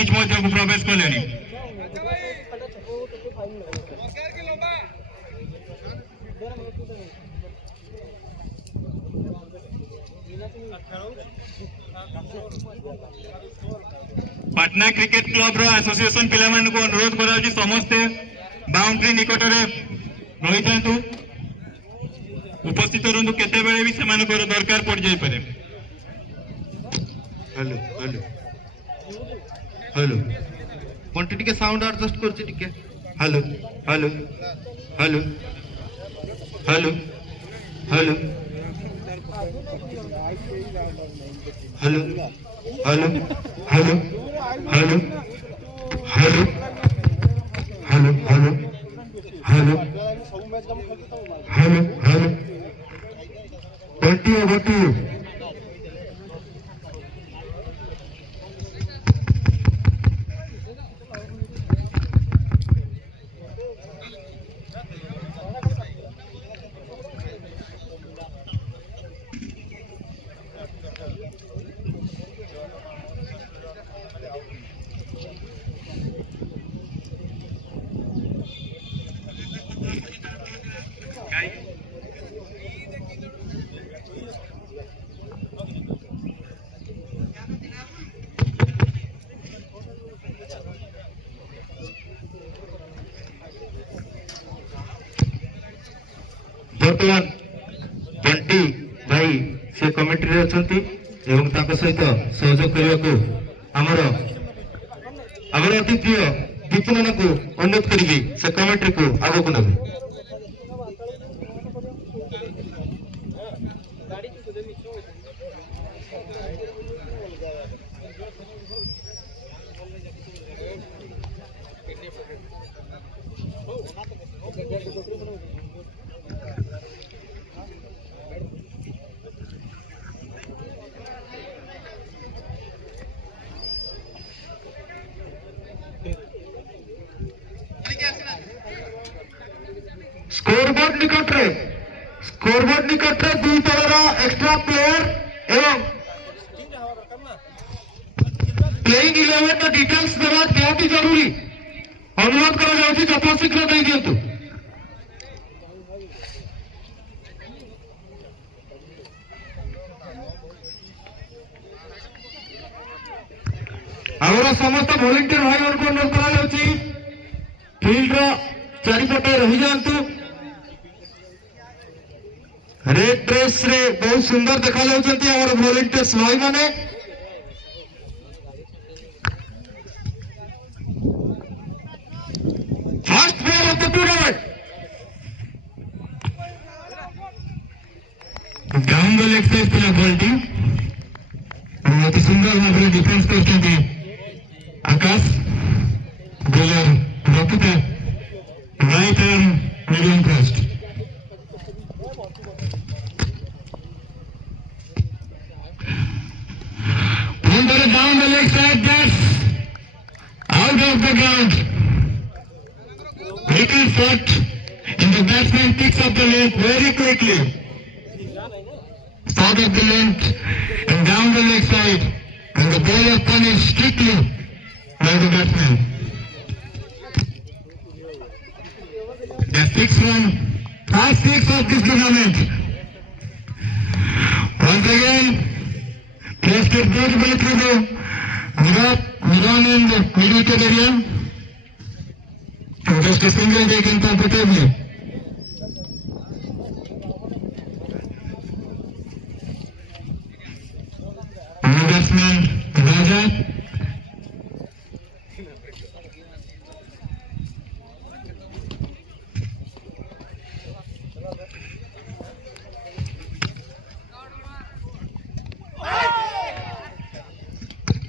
Pitch मध्य को प्रवेश कले। पाटना क्रिकेट क्लब रो एसोसिएशन पिला मान को अनुरोध करा कि समस्त बाउंड्री निकट रे रही थांतु उपस्थित रहंतु केते बेले भी समान को दरकार पड़ जाई पारे। हेलो हेलो हेलो कोनटी टिके साउंड एडजस्ट करछि टिके hello hello hello hello hello hello hello hello hello hello hello hello hello hello hello बटियो बर्तमान बंटी भाई से कमेटी रे अछंती एवं ताको सहित सहयोग करिया को हमर अति प्रिय दीपनन को अनुरोध करिबी से कमेटी को आगो को नबे। स्कोरबोर्ड निकट रे दुई तलर एक्स्ट्रा प्लेयर एवं प्लेइंग 11 डिटेल्स देवा निहाती जरूरी अनुरोध करा जाउछि यथाशीघ्र दे दियंतु। आमर समस्त वॉलंटियर भाई को अनुरोध करा जाउछि फील्ड रो चारिपटे रही जातु। रेड ड्रेस रे बहुत सुंदर देखा जाउछंती हमर वॉलंटियर्स भाई माने। First player of the tournament ground ball exercise पिला बॉलटी अति सुंदर भाव में डिफेंस करछंती आकाश बॉलर रखते right arm medium post. Down the leg side, that's out of the ground. Little foot, and the batsman picks up the length very quickly. Out of the length and down the leg side, and the bowler punished strictly by the batsman. The sixth run, first six of this tournament. Once again. Tested very well through the Miran in the mediated area. And just a single taken comfortably. New batsman Raja.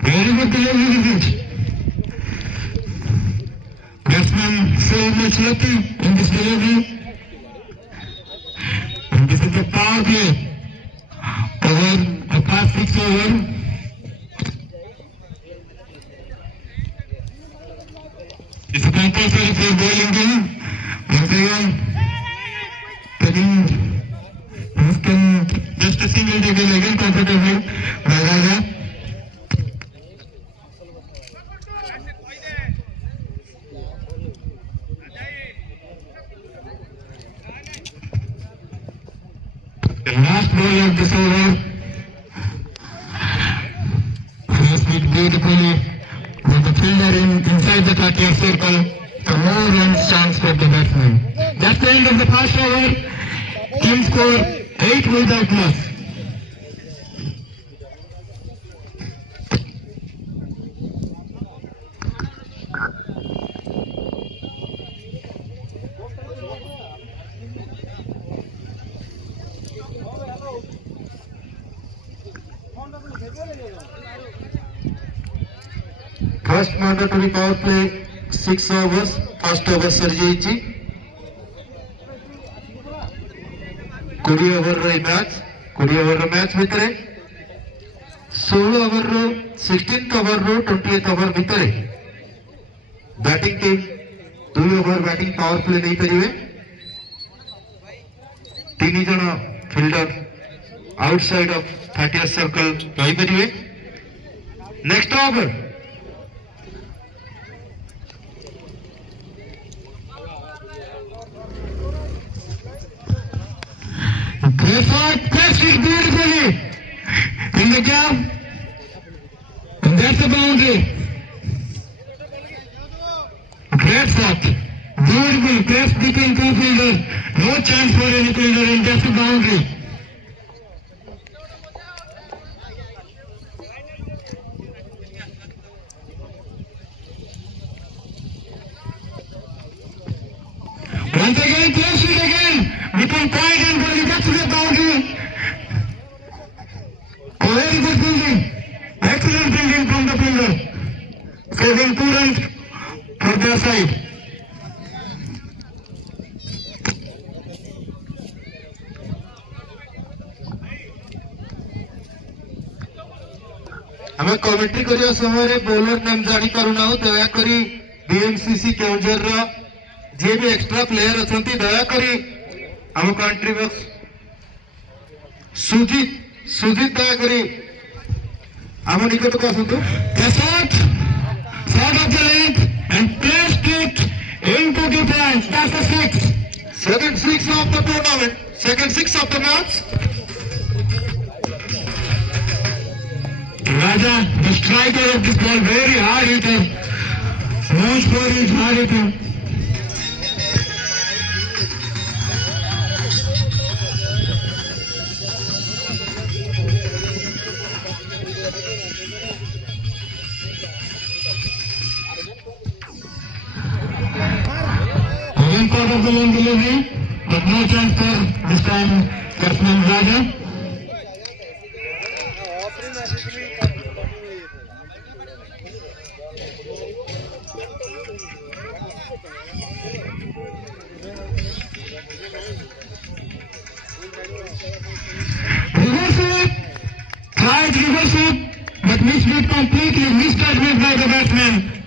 Very good delivery. Batsman so much lucky in this delivery. And this is the power play over the past 6 over. It's a compulsory for bowling game. Once again, just a single taken again comfortably by Raja. ball of this over. Has hit beautifully with the fielder inside the 30th circle. The more runs chance for the batsman. That's the end of the first over. Team score 8 without loss. First mandatory power play 6 overs. First over सरजी 20 over match 20 over match भितर 16 over 16th over 20th over भितर batting team 2 over batting power play नहीं पारे 3 जन fielder outside of 30th circle रही पारे next over Catch it beautifully in the gap, and that's the boundary. Great shot, beautiful catch between two fielders. No chance for any fielder, and that's the boundary. Once again, catch it again between point and ball. That's the boundary. Very good fielding. Excellent fielding from the fielder. Saving 2 runs for their side. हमें commentary करिया समय bowler नाम जानी पारुना दया करी BMCC Keonjhar जे भी extra player अछंती दया करी हम commentary box Sujit दया करी हम निकट को आसतु shot off the leg end placed it into the fence that's the 6 second 6 of the tournament second 6 of the match Raja the striker of this ball very hard hitter most for his hard hitter part of the long delivery, but no chance for this time batsman Raja. Reverse it, tried reverse it, but missed it completely, misjudgment by the batsman.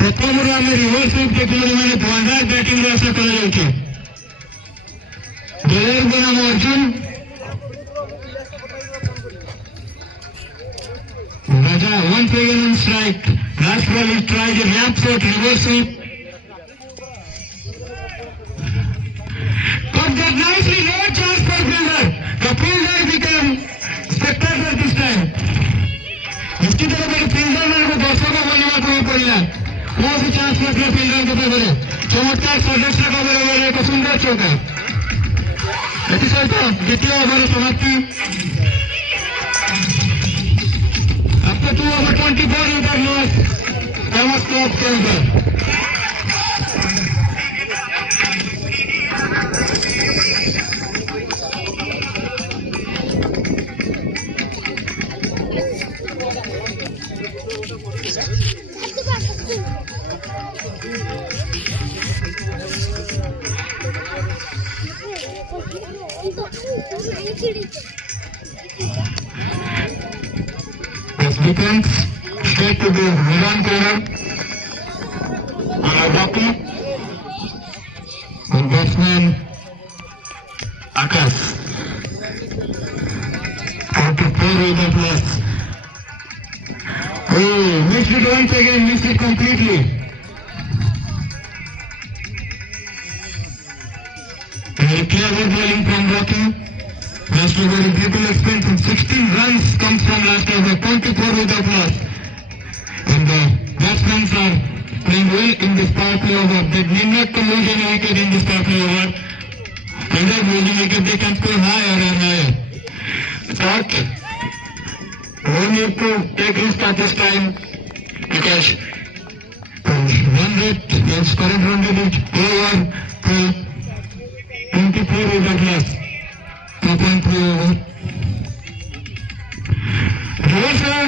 प्रथमରୁ ଆମେ reverse sweep ଦେଖିଲୁ ମାନେ ଧନ୍ଦାର ବ୍ୟାଟିଂର ଆଶା କରାଯାଉଛି ବୋଲରଙ୍କ ନାମ Arjun Raja once again on strike last ball he tried a ramp shot reverse sweep but that nicely no chance for fielder the fielder became spectator this time इसकी तरफ एक fielder को दर्शक बनवाको पड़िला कौन सी चांस में अपने फील्डर को बदले चमत्कार सदस्य का बराबर एक सुंदर चौका सहित द्वितीय ओवर समाप्ति after 2 over 24 metre loss famous club के अंदर This defense straight to the Miran corner on Abaki and batsman Akash 44 with the plus missed it once again, missed it completely Very good bowling from Rocky. Last over is little expensive. 16 runs comes from last over. 24 without loss. And the batsmen are playing well in this power play over. They need not to lose any wicket in this power play over. Without losing wicket, they can score higher and higher. But we need to take risk at this time because run rate is current run rate is over to 24 without loss. 2.3 over. Reversal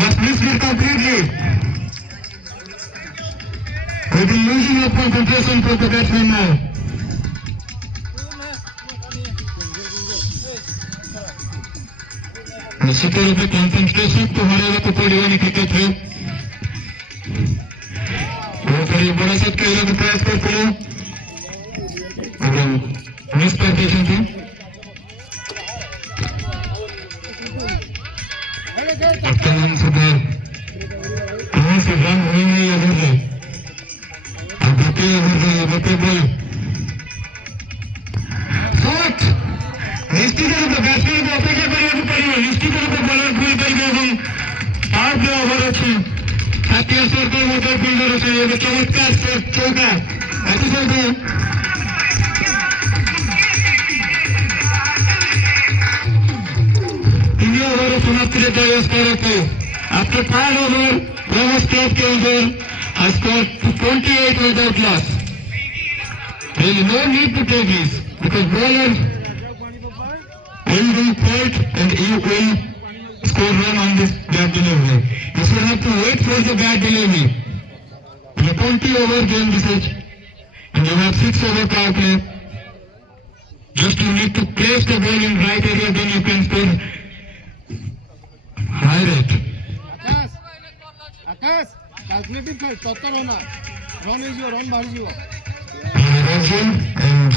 was missed it completely. It is losing of concentration for the batsman now. निश्चित रूप से concentration तो हमारे को पड़ेगा cricket में और ये बड़ा शॉट खेलने का प्रयास करते हैं और मिस परफेक्शन थी वर्तमान सुधार कहाँ से रन हुई नहीं अगर से अब बते बॉल शॉट निश्चित रूप से बैट्समैन को अपेक्षा କରିବାକୁ ପଡ଼ିବ ନିଶ୍ଚିତ ରୂପେ ବୋଲର ଭୁଲ କରିବେ ଏବଂ ପାୱାର ପ୍ଲେ ଓଭର ଅଛି ସାତୀୟ ସରକାର ମଧ୍ୟ ଫିଲ୍ଡର ଅଛି ଏବେ ଚମତ୍କାର ଚୌକା ଆଜି ସହିତ ତିନି ଓଭର ସମାପ୍ତିରେ ଦଳ ସ୍କୋରକୁ after 5 over Ramos Club Kelvin has scored 28 without loss. There is no need to take this because bowler will be fault and you will score run on this bad delivery. You should have to wait for the bad delivery. The 20 over game this is and you have 6 over power play. Just you need to place the ball in right area, then you can score high rate. Akash, calculative fight, total होना, run is your run bar is your. Erosion and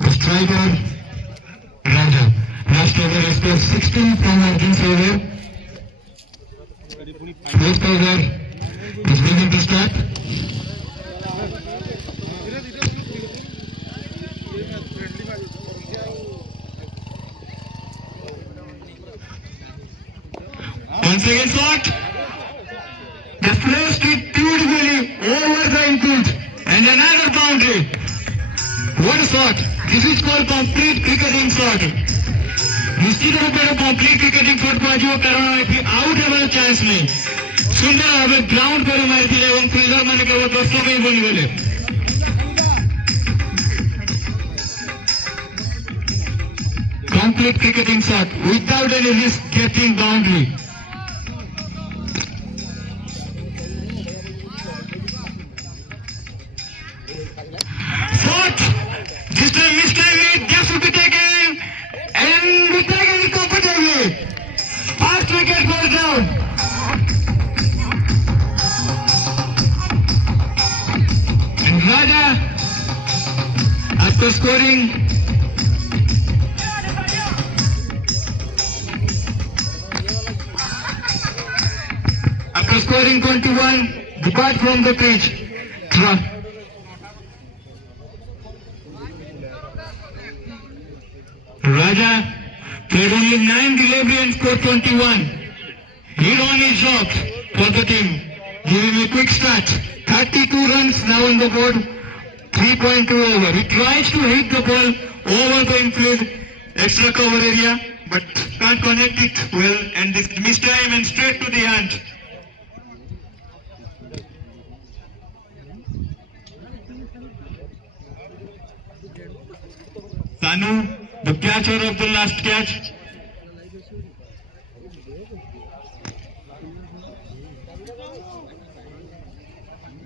the striker Raja. Last over is score 16 from Arjun's over. Fourth over is beginning to start. Once again shot. The flash hit beautifully over the input and another boundary. What a shot. This is called complete cricketing shot. निश्चित रूप से complete cricketing shot को आज वो कारण है out हेबार chance नहीं सुंदर भावे ग्राउंड पर मारी थी एवं फील्डर माने केवल 10 में ही बनी गले complete cricketing shot without any risk getting boundary. Shot! This time mistime it just to be taken and we taken it comfortably. Fast wicket goes down. And Raja after scoring after scoring 21 depart from the pitch. Raja played only 9 delivery and scored 21. He won his job for the team. Give him a quick start. 32 runs now on the board. 3.2 over. He tries to hit the ball over the infield extra cover area but can't connect it well and this mistime and straight to the hand. Sanu, the catcher of the last catch.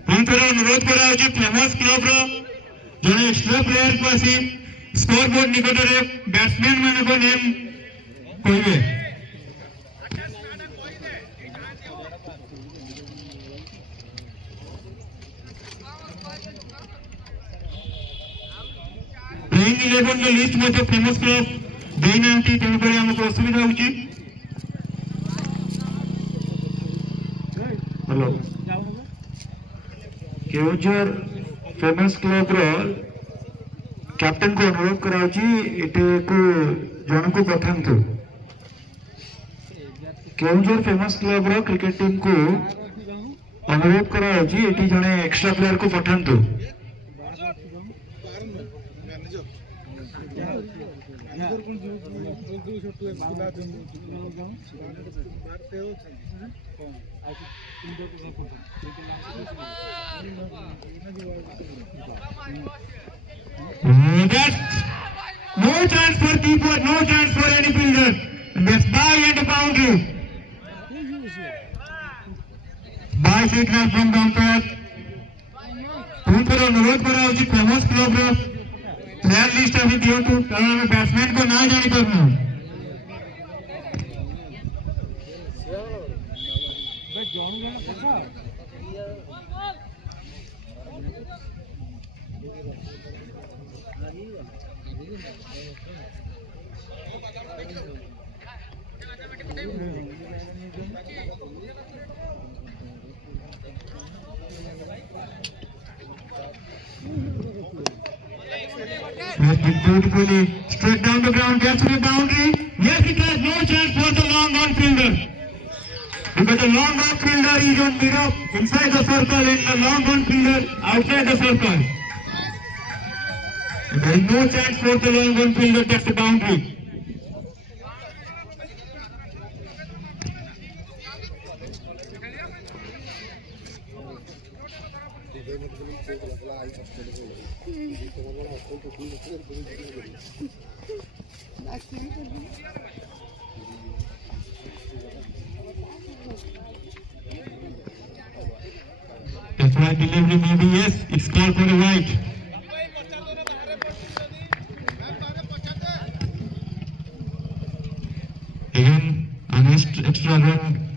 हमपर अनुरोध करा famous club जड़े extra player को आसी score board निकट में batsman मान को name कहबे प्लेइंग 11 के लिस्ट में फेमस क्लब देनांती तेणुक हमको असुविधा होची. हेलो केवझर फेमस क्लब रो कैप्टन को अनुरोध कराऊँ जन को पठातु केउझर फेमस क्लब रो क्रिकेट टीम को अनुरोध कराऊँ जड़े एक्स्ट्रा प्लेयर को पठातु No chance for keeper, no chance for any fielder. That's by and boundary. By signal from the umpire. अनुरोध कराओ फेमस क्लब रो प्लेयर लिस्ट अभी दिंतु कारण बैट्समैन को ना जानी करना beautifully straight down the ground, gets to the boundary. Yes, it has no chance for the long on fielder. Because the long on fielder is on mirror inside the circle and the long on fielder outside the circle. There is no chance for the long on fielder, that's the boundary. That's why delivery maybe yes, it's called for the right. Again, an extra run,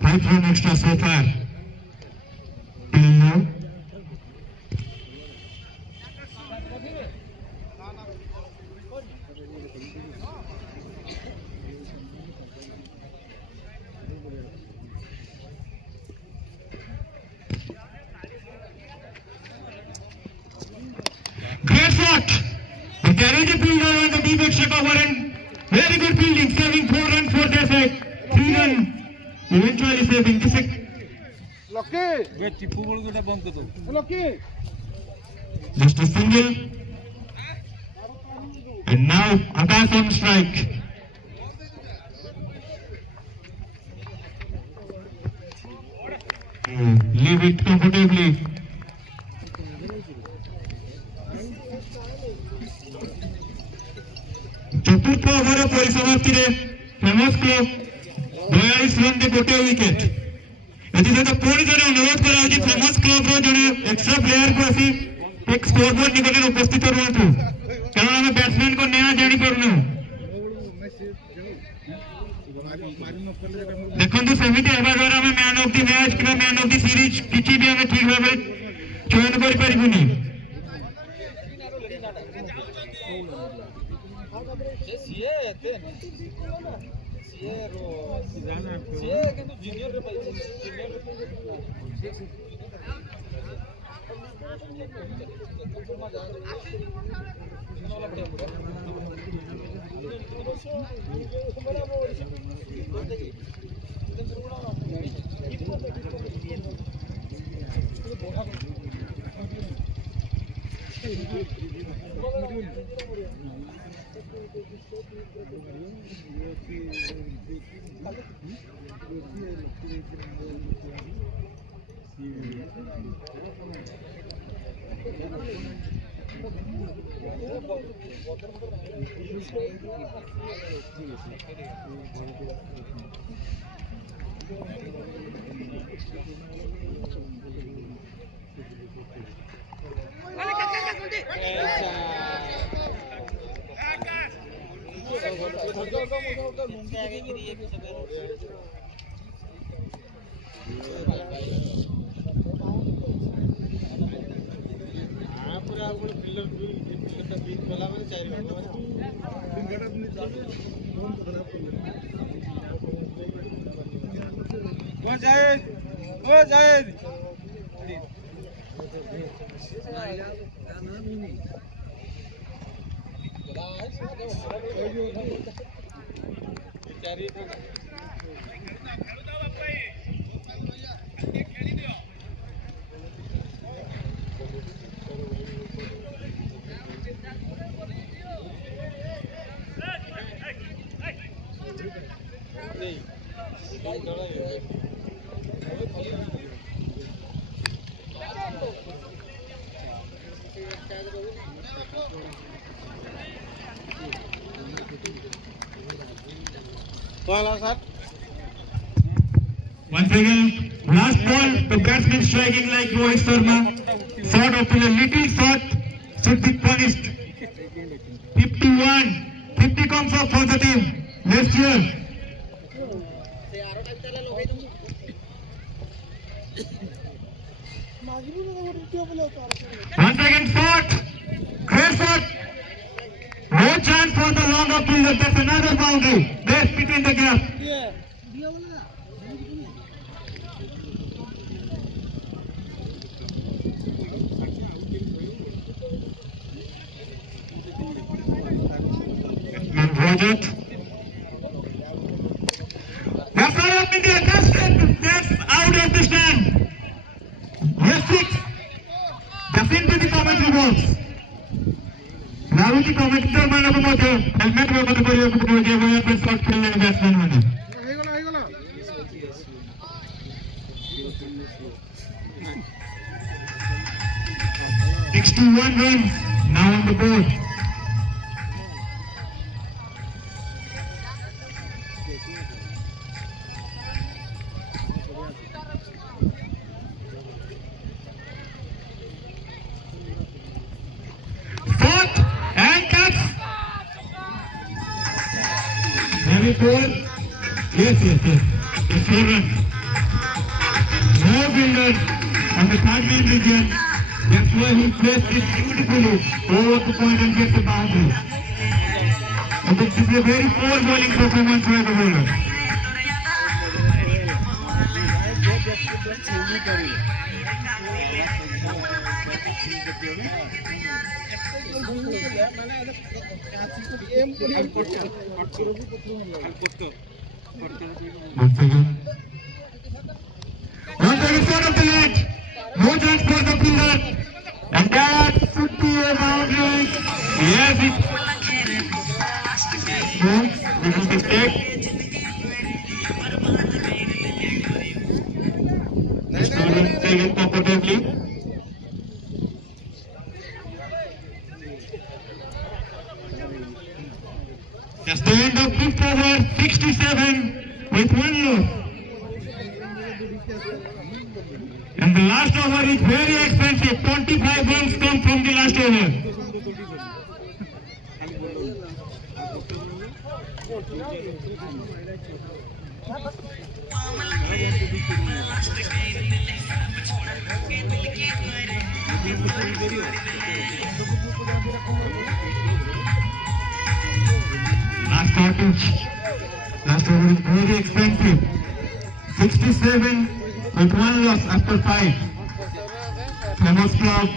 5 run extra so far. Till now. Great shot! The carriage fielder on the deep extra cover and very good fielding, saving 4 runs for their side. 3 runs, eventually saving the six. Just a single. And now Akash on strike. Leave it comfortably. चतुर्थ over परिसमाप्ति famous club 42 run दे गोटे wicket सहित पुणी जन अनुरोध कराऊँ famous club जड़े extra player को आसी एक स्कोरबोर्ड निकट उपस्थित रुहतु कारण आम बैट्समैन को नया जानी पार्नु देखो सेमती हवा द्वारा आम मैन ऑफ द मैच कि मैन ऑफ द सीरीज किसी भी आम ठीक भाव चयन करें Once again, last ball, the batsman striking like Rohit Sharma. Shot up to the little shot should be punished. 51. 50 comes up for the team. Let's cheer. Once again, shot. Great shot. No chance for the long up fielder. That's another boundary. Let's between the gap. 100. That's all of India. That's out of the stand. Yes, 6. That's into the commentary box. Now the commentator man of the motor. Helmet over the body of the body. We have been shot killing the batsman. 61 runs now on the board. Fourth and cuts. Heavy ball. Yes. It's 4 runs. No fielder on the third man region. That's why he placed it beautifully over the point and gets the boundary. And this is a very poor bowling performance by the bowler. Once again, shot of the leg. No chance for the fielder. And that should be a boundary. Yes, this is the mistake. Student taking comfortably. That's the end of 5th over, 67 with 1 loss. And the last over is very expensive. 25 runs come from the last over. Last over is very expensive. 67 with 1 loss after 5. Thomas Club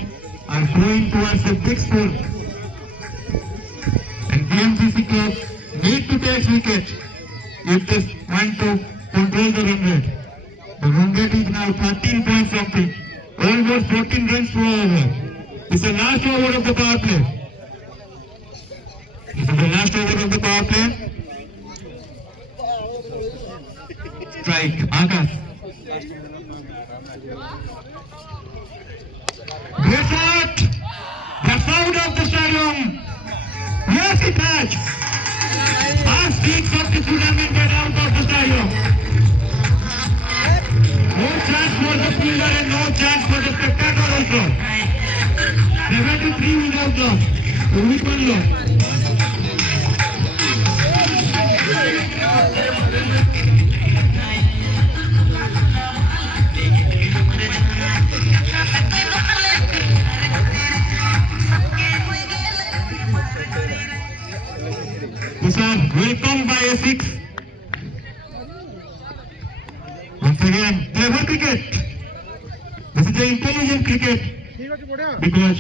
are going towards a big score. And BMCC Club need to take wicket if they want to control the run rate. The run rate is now 13 point something. Almost 14 runs per over. It's the last over of the power play. This is the last over of the power play. Strike, Akash. Great shot! That's out of the stadium. Yes, it has. First six of the tournament get out of the stadium. No chance for the fielder and no chance for the spectator also. 73 without loss. Only 1 loss. Welcome by a 6. Once again, clever cricket. This is the intelligent cricket. Because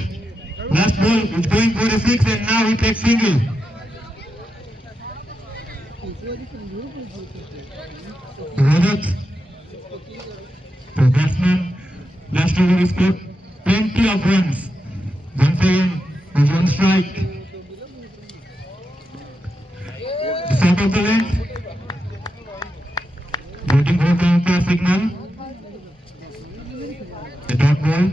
last ball is going for a 6 and now he takes single. Rajat, the batsman, last over scored plenty of runs. Once again, he's on strike. South of the length, waiting for the signal. The dot ball.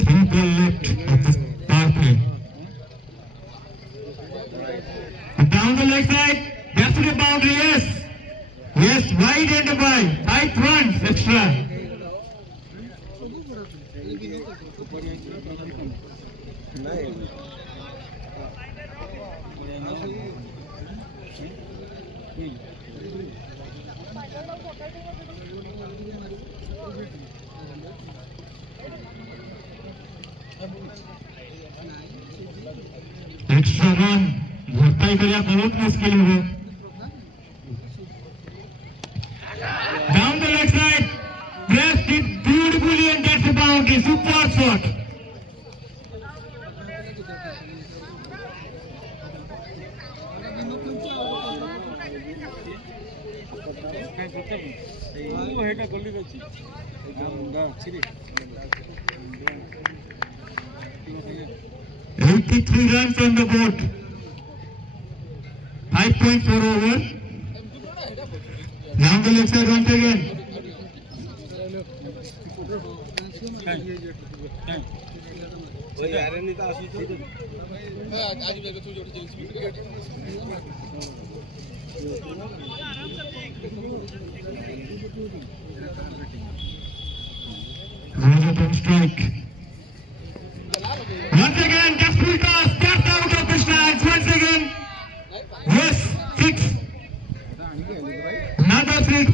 Three ball left of the power play. And down the leg side, that's to the boundary, yes. Yes, wide and by 5 runs extra. Extra run भरपाई करना बहुत मुश्किल होगा. Down the left side, pressed it beautifully and gets the boundary. Super shot. $83 runs on the board. 5.4 over. Down the left side once again. Rajat on strike. Once again, just full toss, just out of the stands. Once again, yes, 6. Another 6.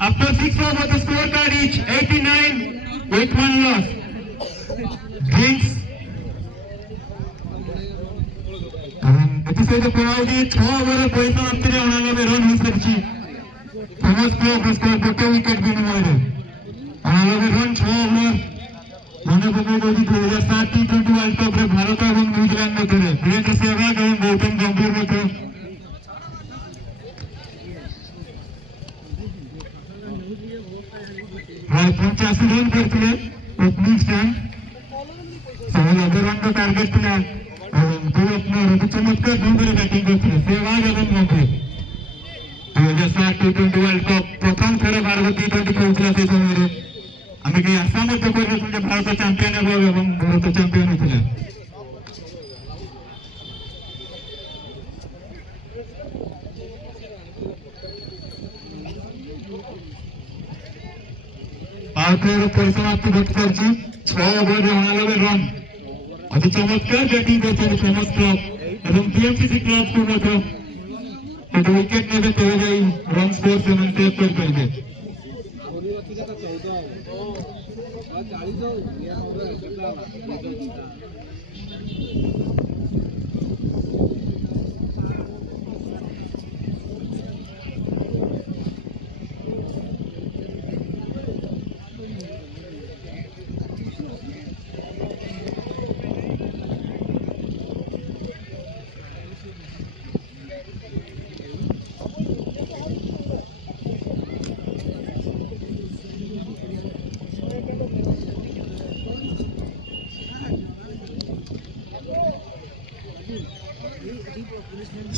After 6 overs, the scorecard reached 89 with 1 loss. Drinks. ଏଥିସହିତ ପଳାଉଛି 6 over ପରିସମାପ୍ତିରେ 89 run ହୋଇସାରିଛି. Thums club score ଗୋଟେ wicket ବିନିମୟରେ 89 run 6 over. ମନେ ପକାଇ ଦେଉଛି 2007 T20 world କପରେ ଭାରତ ଏବଂ ନ୍ୟୁଜିଲାଣ୍ଡ ମଧ୍ୟରେ ବୀରେନ୍ଦ୍ର ସେହୱାଗ ଏବଂ ଗୌତମ ଗମ୍ଭୀର ମଧ୍ୟ ପ୍ରାୟ 85 ରନ୍ କରିଥିଲେ ଓପନିଂ ଷ୍ଟାଣ୍ଡ. 100 ରନ୍ର ଟାର୍ଗେଟ ଥିଲା ଏବଂ ଦୁଇ ଓପନର ଅତି ଚମତ୍କାର ଢଙ୍ଗରେ ବ୍ୟାଟିଂ କରିଥିଲେ ସେହୱାଗ ଏବଂ ଗମ୍ଭୀର. 2007 T20 ୱାର୍ଲଡ କପ୍ ପ୍ରଥମ ଥର ଭାରତ T20 ଖେଳୁଥିଲା ସେ ସମୟରେ. ଆମେ କେହି ଆଶା ମଧ୍ୟ କରିନଥିଲୁ ଯେ ଭାରତ ଚାମ୍ପିୟନ ହେବ ଏବଂ ଭାରତ ଚାମ୍ପିୟନ ହୋଇଥିଲା. पावर प्लेयर परिसमाप्ति घट कर 6 ओवर 89 रन अति चमत्कार बैटिंग करते फेमस क्लब एवं बीएमसीसी क्लब को मतलब एक विकेट ने तेरे गई रन स्कोर से मेंटेन कर पाएंगे.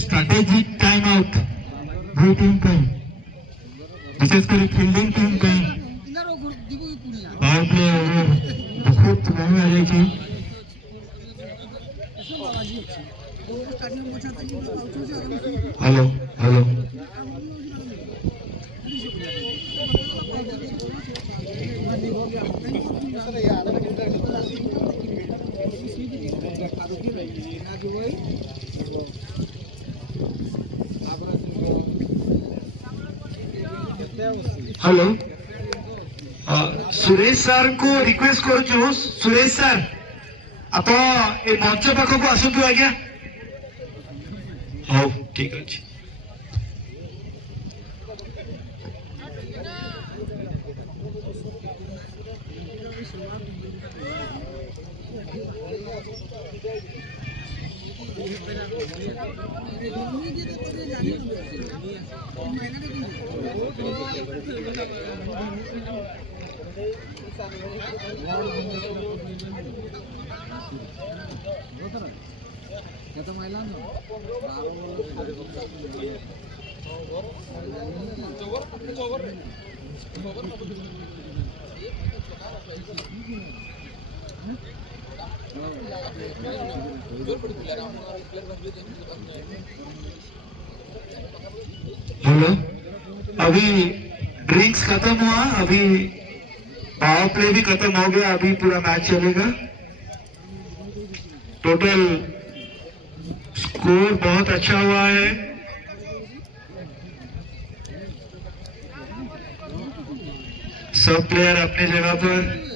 स्ट्रैटेजिक टाइम आउट दुई टीम ପାଇଁ विशेष कर फील्डिंग टीम ପାଇଁ पावर प्ले ओवर बहुत महंगा आ जाए. Hello hello Abra hello Suresh sir को रिक्वेस्ट करूँ सुरेश सर आप मंच पाखक आसतु आज्ञा हाँ ठीक अच्छे हेलो अभी ड्रिंक्स खत्म हुआ अभी पावर प्ले भी खत्म हो गया अभी पूरा मैच चलेगा टोटल स्कोर बहुत अच्छा हुआ है सब प्लेयर अपने जगह पर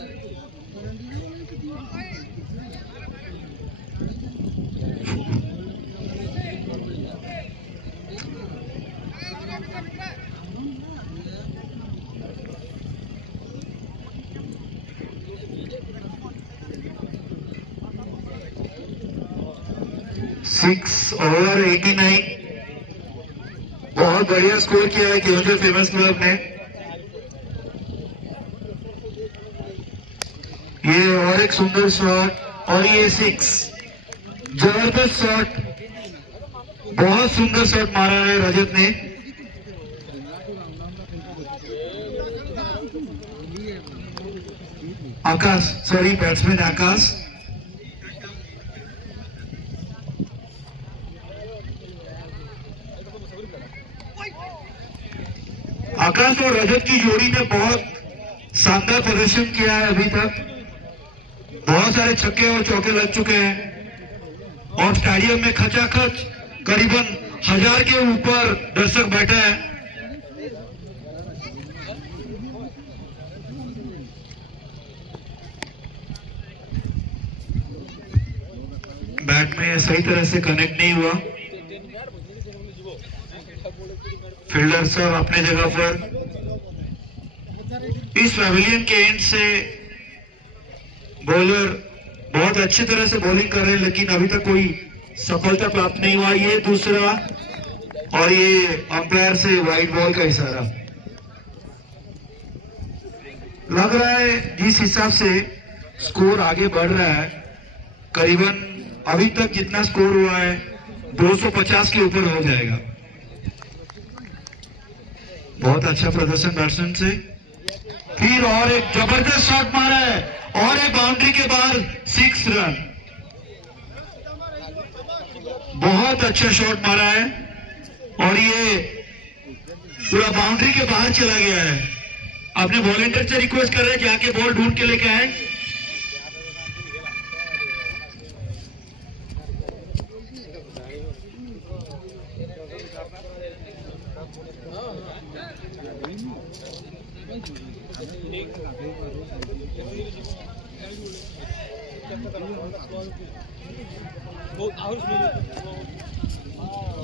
सिक्स ओवर 89 बहुत बढ़िया स्कोर किया है केवंझर फेमस क्लब ने ये और एक सुंदर शॉट और ये सिक्स जबरदस्त शॉट बहुत सुंदर शॉट मारा है रजत ने आकाश सॉरी बैट्समैन आकाश आकाश और रजत की जोड़ी ने बहुत शानदार प्रदर्शन किया है अभी तक बहुत सारे छक्के और चौके लग चुके हैं और स्टेडियम में खचाखच करीबन 1000 के ऊपर दर्शक बैठे हैं बैट में सही तरह से कनेक्ट नहीं हुआ फील्डर सब अपने जगह पर इस पैवेलियन के एंड से बॉलर बहुत अच्छी तरह से बॉलिंग कर रहे हैं लेकिन अभी तक कोई सफलता प्राप्त नहीं हुआ ये दूसरा और ये अंपायर से वाइड बॉल का इशारा लग रहा है जिस हिसाब से स्कोर आगे बढ़ रहा है करीबन अभी तक जितना स्कोर हुआ है 250 के ऊपर हो जाएगा बहुत अच्छा प्रदर्शन बैट्समैन से फिर और एक जबरदस्त शॉट मारा है और एक बाउंड्री के बाहर 6 रन बहुत अच्छा शॉट मारा है और ये पूरा बाउंड्री के बाहर चला गया है अपने वॉलंटियर से रिक्वेस्ट कर रहे हैं जाके बॉल ढूंढ के लेके आए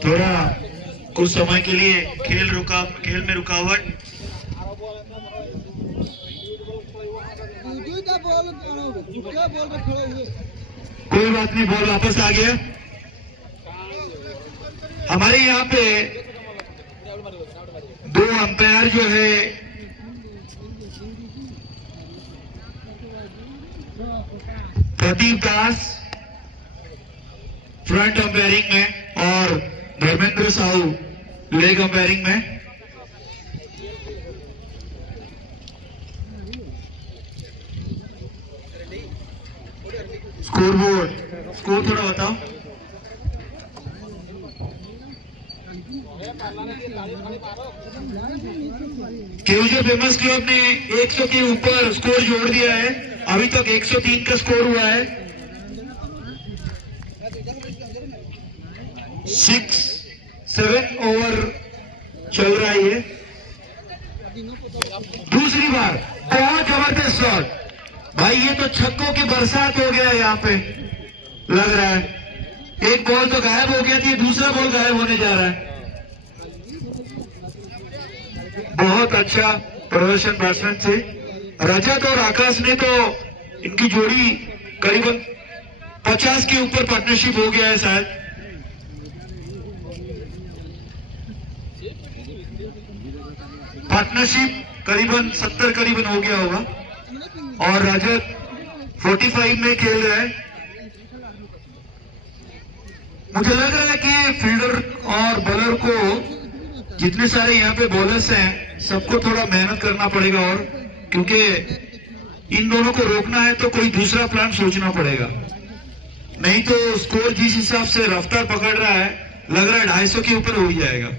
थोड़ा कुछ समय के लिए खेल में रुकावट कोई बात नहीं बॉल वापस आ गया हमारे यहाँ पे 2 अंपायर जो है प्रदीप दास फ्रंट अंपायरिंग में और धर्मेंद्र साहू लेग अंपायरिंग में स्कोर बोर्ड स्कोर थोड़ा बताओ केवंझर फेमस क्लब ने 100 के ऊपर स्कोर जोड़ दिया है अभी तक 103 का स्कोर हुआ है 6-7 ओवर चल रहा है ये दूसरी बार बहुत जबरदस्त शॉट भाई, ये तो छक्कों की बरसात हो गया है यहाँ पे लग रहा है। एक बॉल तो गायब हो गया थी, दूसरा बॉल गायब होने जा रहा है। बहुत अच्छा प्रदर्शन बैट्समैन से रजत और आकाश ने, तो इनकी जोड़ी करीबन 50 के ऊपर पार्टनरशिप हो गया है शायद। पार्टनरशिप करीबन 70 करीबन हो गया होगा और रजत 45 में खेल रहा है। मुझे लग रहा है कि फील्डर और बॉलर को, जितने सारे यहाँ पे बॉलर्स हैं, सबको थोड़ा मेहनत करना पड़ेगा, और क्योंकि इन दोनों को रोकना है तो कोई दूसरा प्लान सोचना पड़ेगा, नहीं तो स्कोर जिस हिसाब से रफ्तार पकड़ रहा है, लग रहा है 250 के ऊपर हो ही जाएगा।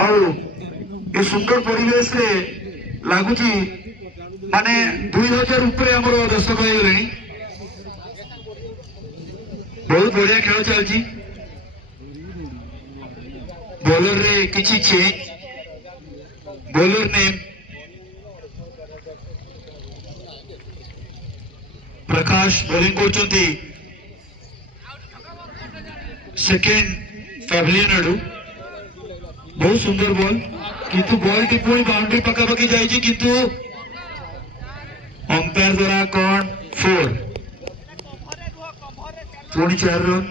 और ये सुंदर परिवेश रे लगुच माने 2000 ऊपर आम दर्शक हो गले। बहुत बढ़िया खेल चलती। बॉलर रे किछि चेंज, बॉलर ने प्रकाश बॉलिंग करछंती, सेकेंड फैब्लियन आडू बहुत सुंदर बॉल, किंतु बॉल टी पुणी बाउंड्री पकापाखि जाइए, किंतु अंपायर द्वारा कौन 4 पुणी 4 रन।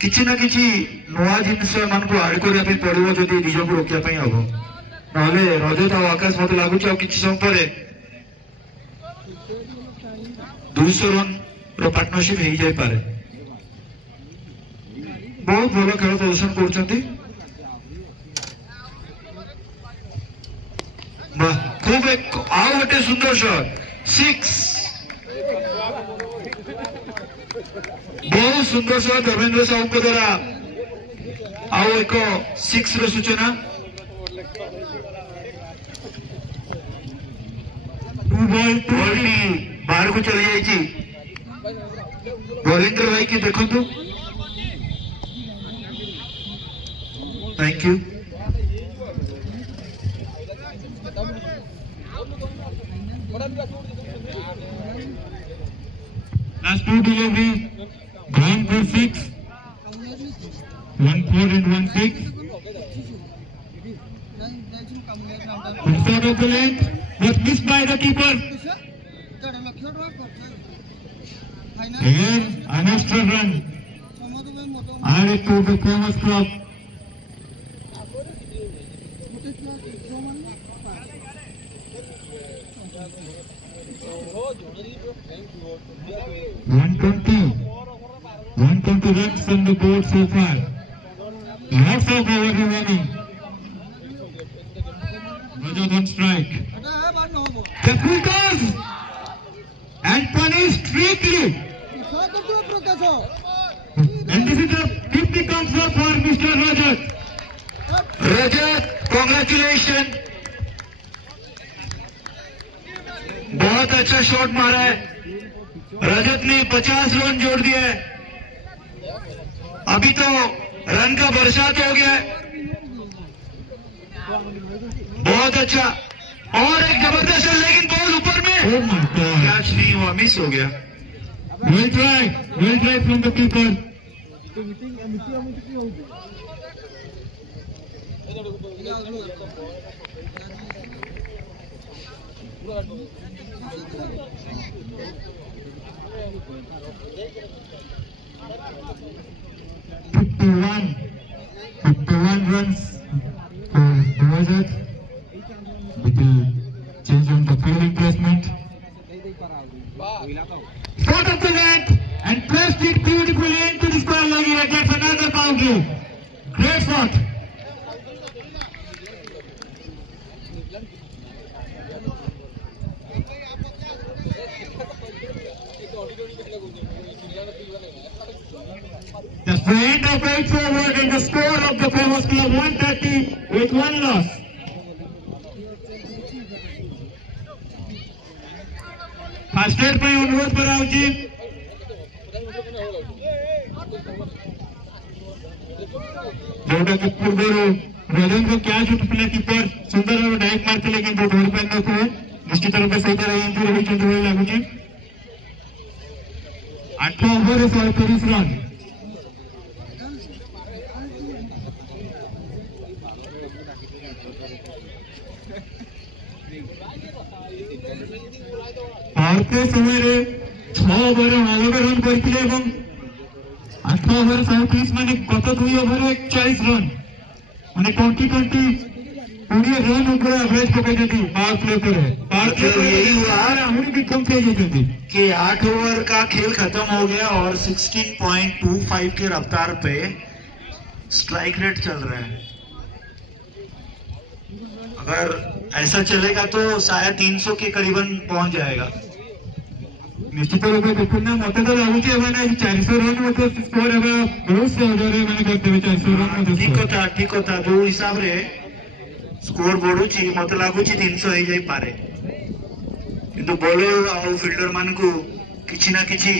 किछि ना किछि नुआ जिनस मान को आड करबा पड़ो जदि निज को रोकिया हम, नहले रजत और आकाश मत लगुच किछि समय पर 200 रन पार्टनरशिप हो जाए पारे। बहुत भल खेल प्रदर्शन कर खूब एक आउ गोटे सुंदर शॉट 6 बहुत सुंदर शॉट धर्मेंद्र साहू को द्वारा आउ एक 6 रो सूचना। 2 बॉल बाहर को चली जाइए। बॉलिंगर भाई की देखो, thank you. Last 2 delivery, gone for 6, 1 4 and 1 6. Instead of the length, was missed by the keeper. Again, an extra run added to the Commerce Club. One 20 runs on the board so far. Lots of over remaining. Rajat on strike. The full toss and punished strictly. And this is the 50 comes up for Mr. Rajat. Rajat congratulation, बहुत अच्छा shot मारा है। रजत ने 50 run जोड़ दिया है। अभी तो रन का बरसात हो गया है। बहुत अच्छा, और एक जबरदस्त, लेकिन बॉल ऊपर में कैच नहीं हुआ, मिस हो गया। Well tried from the keeper. Fifty-one runs for Rajat. With the change on the fielding placement. Spot of the length and pressed it beautifully into the square leg. He gets another boundary. Great spot. The end of 8 forward and the score of the Commerce Club 130 with 1 loss. First aid ପାଇଁ ଅନୁରୋଧ କରାଯାଉଛି। ଯୋଉଟା କି ପୂର୍ବରୁ ରଜନଙ୍କ catch ଉଠୁଥିଲା keeper ସୁନ୍ଦର ଭାବେ dive ମାରିଥିଲେ କିନ୍ତୁ ଧରି ପାରିନଥିଲେ। ନିଶ୍ଚିତ ରୂପେ ସେଇଟା ଇଞ୍ଜୁରି ହୋଇଛନ୍ତି ଭଳି ଲାଗୁଛି। 8 ଓଭରରେ 130 ରନ୍। भारतीय समय 6 ओवर 90 रन करथिले एवं 8 ओवर 130 माने गत 2 ओवर 41 रन माने 20 रन ऊपर एवरेज पकड़ती पावर प्ले पर पावर प्ले तो यही हुआ हमने भी कम तेज होती कि 8 ओवर का खेल खत्म हो गया और 16.25 के रफ्तार पे स्ट्राइक रेट चल रहा है। अगर ऐसा चलेगा तो शायद 300 के करीबन पहुंच जाएगा। निश्चित रूप से देखना मत तो लगुच 400 रन मत स्कोर है बहुत सहज मैंने करते 400 रन ठीक होता जो हिसाब रे स्कोर बढ़ुची मत लगुच 300 हो जाई पारे किंतु बॉलर और फील्डर मान को किछि ना किछि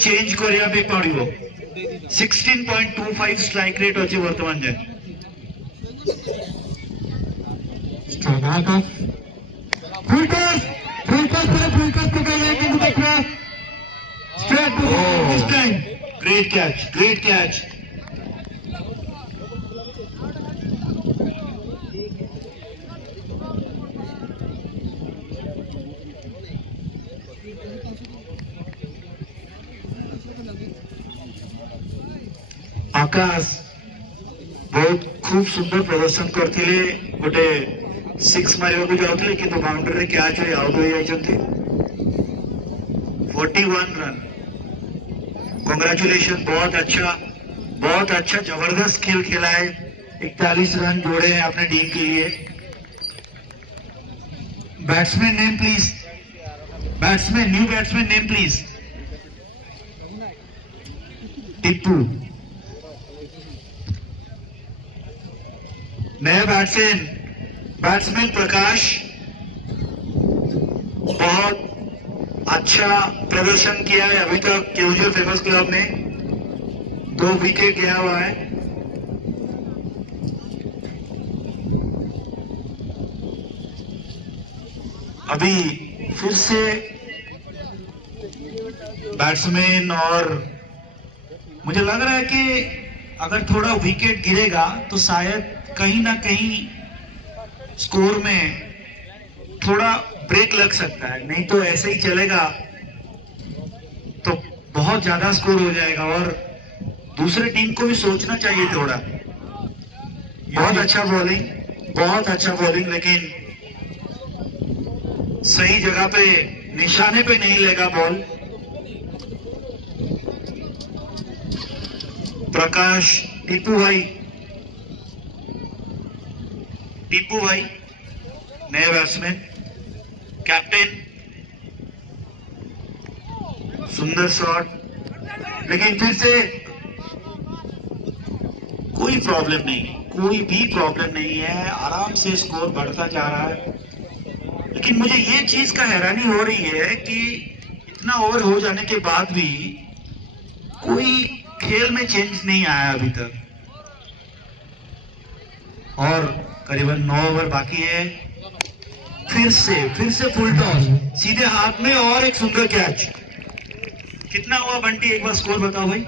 चेंज करिया पे पड़िबो। 16.25 स्ट्राइक रेट अछि वर्तमान जाय। फुल टॉस को गए किंतु देखना straight to this time. Great catch. Akash बहुत खूब सुंदर प्रदर्शन करथिले गोटे 6 मारिबा जाउथिले किंतु बाउंड्री रे कैच होई आउट हो जाइछन्ती। 41 रन। कांग्रेचुलेशन बहुत अच्छा जबरदस्त खेल खेला है। 41 रन जोड़े हैं अपने टीम के लिए। Batsman name please. New batsman name please. Tippu. नया बैट्समैन प्रकाश बहुत अच्छा प्रदर्शन किया है अभी तक केवल फेमस क्लब में 2 विकेट गया हुआ है। अभी फिर से बैट्समैन और मुझे लग रहा है कि अगर थोड़ा विकेट गिरेगा तो शायद कहीं ना कहीं स्कोर में थोड़ा ब्रेक लग सकता है। नहीं तो ऐसे ही चलेगा तो बहुत ज्यादा स्कोर हो जाएगा और दूसरे टीम को भी सोचना चाहिए थोड़ा। बहुत अच्छा बॉलिंग लेकिन सही जगह पे निशाने पे नहीं लेगा बॉल। प्रकाश टीपू भाई नए बैट्समैन कैप्टन। सुंदर शॉट लेकिन फिर से कोई भी प्रॉब्लम नहीं है। आराम से स्कोर बढ़ता जा रहा है। लेकिन मुझे ये चीज का हैरानी हो रही है कि इतना ओवर हो जाने के बाद भी कोई खेल में चेंज नहीं आया अभी तक और करीबन 9 ओवर बाकी है। फिर से फुल टॉस सीधे हाथ में और एक सुंदर कैच। कितना हुआ बंटी एक बार स्कोर बताओ भाई।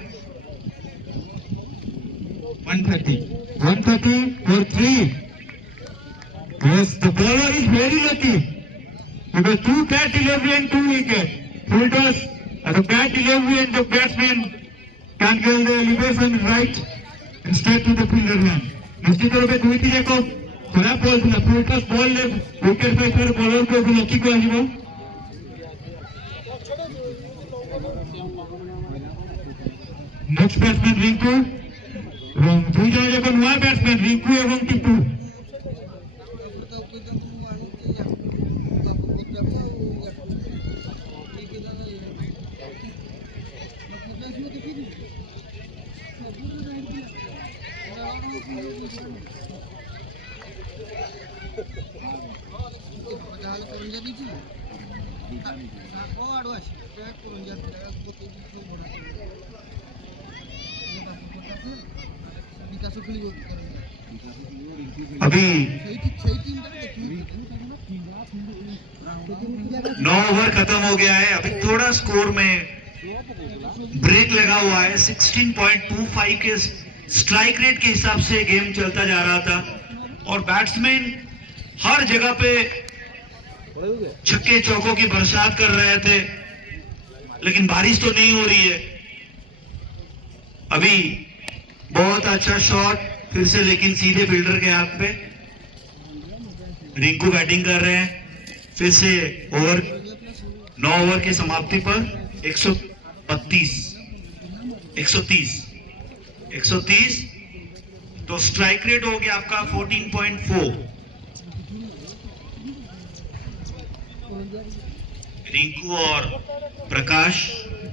130 for 3. Yes, the bowler is very lucky because 2 bat delivery and 2 wicket. Full toss, the bat delivery and the batsman can get the elevation right and straight to the fielder man. निश्चित रूप से 2 3 को खराब ball था। Full toss ball ले wicket पे कर bowler को लकी को आजिबो। नेक्स्ट बैट्समैन रिंकू এবং 2 জন যখন নয়া ব্যাটসম্যান রিঙ্কু এবং টিপু। विकास अभी 9 ओवर खत्म हो गया है, अभी थोड़ा स्कोर में ब्रेक लगा हुआ है। 16.25 के स्ट्राइक रेट के हिसाब से गेम चलता जा रहा था और बैट्समैन हर जगह पे छक्के चौकों की बरसात कर रहे थे, लेकिन बारिश तो नहीं हो रही है। अभी बहुत अच्छा शॉट फिर से, लेकिन सीधे फील्डर के हाथ पे। रिंकू बैटिंग कर रहे हैं फिर से। 9 ओवर की समाप्ति पर 130 तो स्ट्राइक रेट हो गया आपका 14.4। रिंकू और प्रकाश